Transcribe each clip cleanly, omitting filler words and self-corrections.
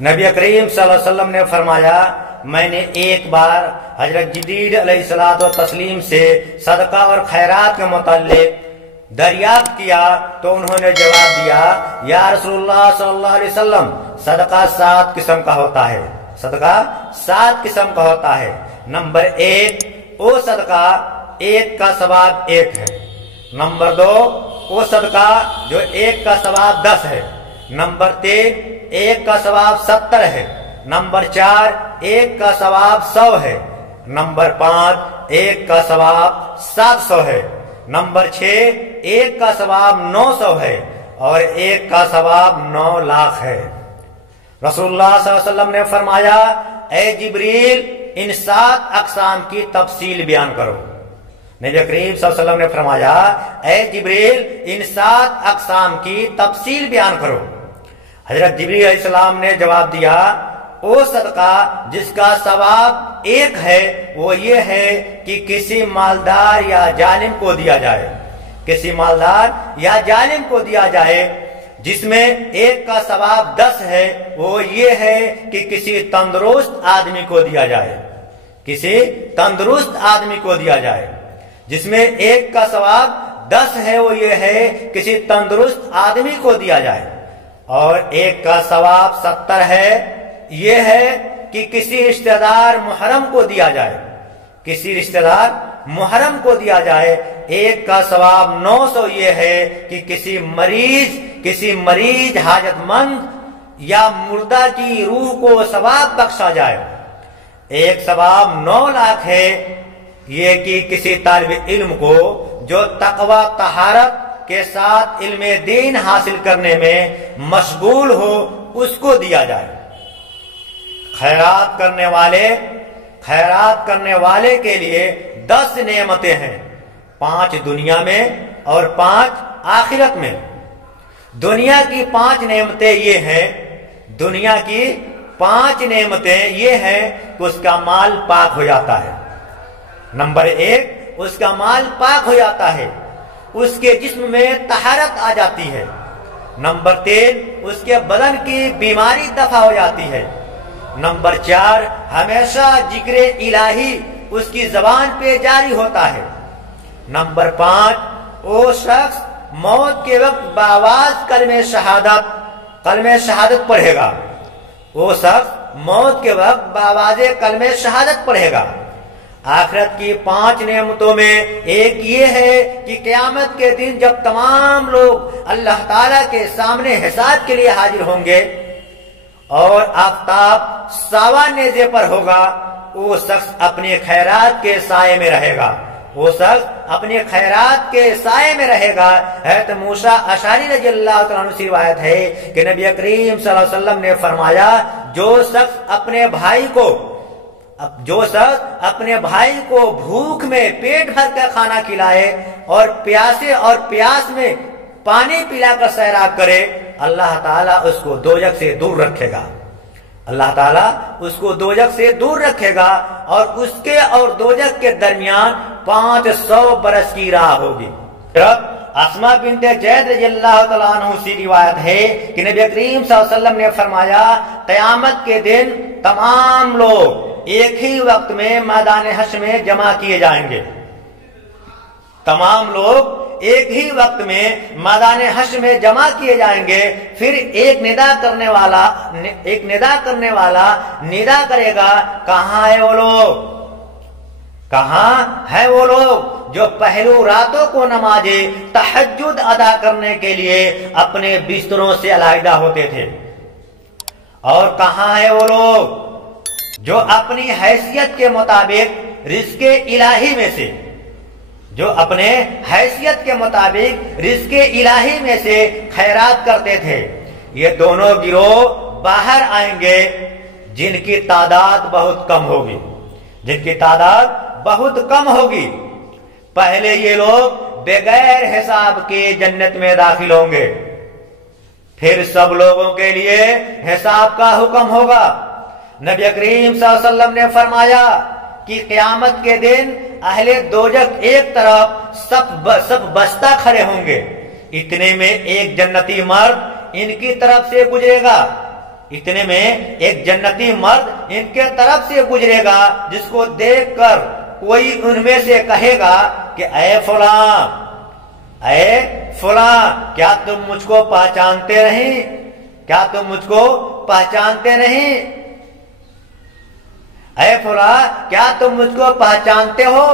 नबी करीम सल्लल्लाहु अलैहि वसल्लम ने फरमाया, मैंने एक बार हजरत जिब्रील अलैहिस्सलातु व तस्लीम से सदका और खैरात के मुताल्लिक दरियाफ्त किया तो उन्होंने जवाब दिया, या रसूलुल्लाह सल्लल्लाहु अलैहि वसल्लम, सदका 7 किस्म का होता है। सदका 7 किस्म का होता है। नंबर 1, वो सदका एक का सवाब 1 है। नंबर 2, वो सदका जो 1 का सवाब 10 है। नंबर 3, 1 का सवाब 70 है। नंबर 4, 1 का सवाब 100 है। नंबर 5, 1 का सवाब 700 है। नंबर 6, 1 का सवाब 900 है और 1 का सवाब 9 लाख है। रसूलुल्लाह सल्लल्लाहु अलैहि वसल्लम ने फरमाया, ए जिब्रील, इन 7 अक़साम की तफसील बयान करो। नबी करीम सल्लल्लाहु अलैहि वसल्लम ने फरमाया, ए जिब्रील, इन 7 अक़साम की तफसील बयान करो। हजरत जिब्रील अलैहिस्सलाम ने जवाब दिया, वो सदका जिसका सवाब 1 है वो ये है कि किसी मालदार या जालिम को दिया जाए, किसी मालदार या जालिम को दिया जाए। जिसमें 1 का सवाब 10 है वो ये है कि किसी तंदुरुस्त आदमी को दिया जाए, किसी तंदुरुस्त आदमी को दिया जाए। जिसमें 1 का सवाब 10 है वो ये है किसी तंदुरुस्त आदमी को दिया जाए। और 1 का सवाब 70 है, ये है कि किसी रिश्तेदार मुहर्रम को दिया जाए, किसी रिश्तेदार मुहर्रम को दिया जाए। 1 का सवाब 900 ये है कि किसी मरीज हाजतमंद या मुर्दा की रूह को सवाब बख्शा जाए। 1 सवाब 9 लाख है ये कि किसी तालिब इल्म को जो तकवा तहारत के साथ इल्मे दीन हासिल करने में मशगूल हो उसको दिया जाए। खैरात करने वाले के लिए 10 नेमतें हैं, 5 दुनिया में और 5 आखिरत में। दुनिया की 5 नेमतें ये हैं, दुनिया की 5 नेमतें ये हैं कि उसका माल पाक हो जाता है। नंबर 1, उसका माल पाक हो जाता है, उसके जिस्म में तहारत आ जाती है। नंबर 3, उसके बदन की बीमारी दफा हो जाती है। नंबर 4, हमेशा जिक्र इलाही उसकी जबान पे जारी होता है। नंबर 5, वो शख्स मौत के वक्त बावाज कलमे शहादत पढ़ेगा, वो शख्स मौत के वक्त बावाजे कलमे शहादत पढ़ेगा। आखिरत की 5 नेमतों में एक ये है कि क़यामत के दिन जब तमाम लोग अल्लाह ताला के सामने हिसाब के लिए हाजिर होंगे और आफताब सावा नेज़े पर होगा, वो शख्स अपने खैरात के साये में रहेगा, वो शख्स अपने खैरात के साये में रहेगा। हज़रत मूसा अशअरी रज़ियल्लाहु तआला अन्हु से रिवायत है कि नबी करीम सल्लल्लाहु अलैहि वसल्लम ने फरमाया, जो शख्स अपने भाई को भूख में पेट भर कर खाना खिलाए और प्यास में पानी पिलाकर सैराब करे, अल्लाह ताला उसको दोजख से दूर रखेगा। अल्लाह ताला उसको दोजख से दूर रखेगा और उसके और दोजख के दरमियान 500 बरस की राह होगी। अस्मा बिन्ते जैद रज़ियल्लाहु तआला अन्हा से रिवायत है कि नबी करीम सल्लल्लाहु अलैहि वसल्लम ने फरमाया, क़यामत के दिन तमाम लोग एक ही वक्त में मैदान हश्र में जमा किए जाएंगे। तमाम लोग एक ही वक्त में मैदान हश्र में जमा किए जाएंगे। फिर एक निदा करने वाला निदा करेगा, कहाँ है वो लोग, कहाँ है वो लोग जो पहलू रातों को नमाजे तहज्जुद अदा करने के लिए अपने बिस्तरों से अलहदा होते थे। और कहाँ है वो लोग जो अपनी हैसियत के मुताबिक रिज़्क़े इलाही में से, जो अपने हैसियत के मुताबिक रिज़्क़े इलाही में से खैरात करते थे। ये दोनों गिरोह बाहर आएंगे जिनकी तादाद बहुत कम होगी, जिनकी तादाद बहुत कम होगी। पहले ये लोग बगैर हिसाब के जन्नत में दाखिल होंगे, फिर सब लोगों के लिए हिसाब का हुक्म होगा। नबी करीम सल्लल्लाहु अलैहि वसल्लम ने फरमाया कि क़यामत के दिन अहले दोजख एक तरफ सब बस्ता खड़े होंगे, इतने में एक जन्नती मर्द इनकी तरफ से गुजरेगा, اتنے میں ایک جنتی مرد ان کے طرف سے گزرے گا، جس کو دیکھ کر کوئی ان میں سے کہے گا کہ اے فلاں کیا تم مجھ کو پہچانتے نہیں؟ کیا تم مجھ کو پہچانتے نہیں؟ اے فلاں کیا تم مجھ کو پہچانتے ہو؟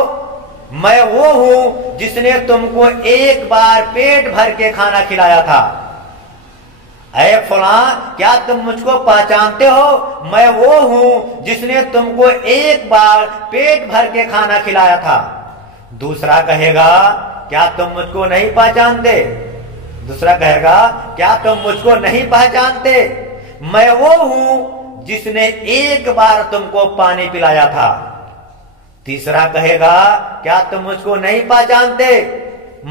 میں وہ ہوں جس نے تم کو ایک بار پیٹ بھر کے کھانا کھلایا تھا۔ اے فلاں کیا تم مجھ کو پہچانتے ہو؟ میں وہ ہوں جس نے تم کو ایک بار پیٹ بھر کے کھانا کھلایا تھا۔ دوسرا کہے گا کیا تم مجھ کو نہیں پہچانتے؟ دوسرا کہے گا کیا تم مجھ کو نہیں پہچانتے؟ میں وہ ہوں جس نے ایک بار تم کو پانی پلایا تھا۔ تیسرا کہے گا کیا تم مجھ کو نہیں پہچانتے؟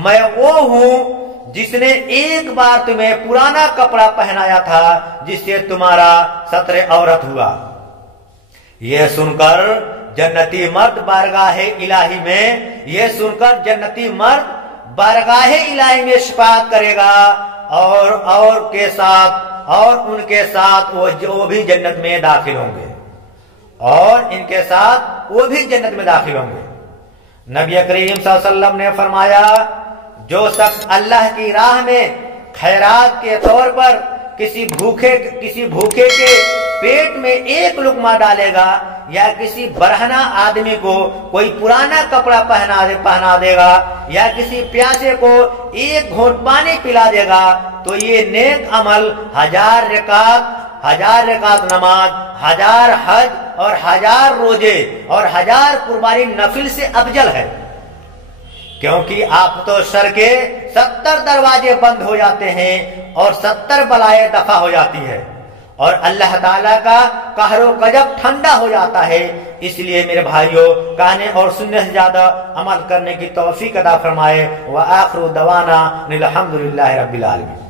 میں وہ ہوں جس نے ایک بار تمہیں پرانا کپڑا پہنایا تھا جس سے تمہارا ستر عورت ہوا۔ یہ سن کر جنتی مرد بارگاہ الہی میں یہ سن کر جنتی مرد بارگاہ الہی میں شفاعت کرے گا اور ان کے ساتھ وہ بھی جنت میں داخل ہوں گے، اور ان کے ساتھ وہ بھی جنت میں داخل ہوں گے۔ نبی کریم صلی اللہ علیہ وسلم نے فرمایا جو شخص اللہ کی راہ میں خیرات کے طور پر کسی بھوکے کے پیٹ میں ایک لقمہ ڈالے گا، یا کسی برہنہ آدمی کو کوئی پرانا کپڑا پہنا دے گا، یا کسی پیاسے کو ایک گھونٹ پانی پلا دے گا، تو یہ نیک عمل 1000 رکعت نماز، 1000 حج اور 1000 روزے اور 1000 قربانی نفل سے افضل ہے۔ کیونکہ آپ تو شر کے 70 دروازے بند ہو جاتے ہیں اور 70 بلائیں دفع ہو جاتی ہے، اور اللہ تعالیٰ کا قہر و غضب ٹھنڈا ہو جاتا ہے۔ اس لیے میرے بھائیوں، کہنے اور سننے سے زیادہ عمل کرنے کی توفیق عطا فرمائے۔ وآخر دعوانا الحمدللہ رب العالمین۔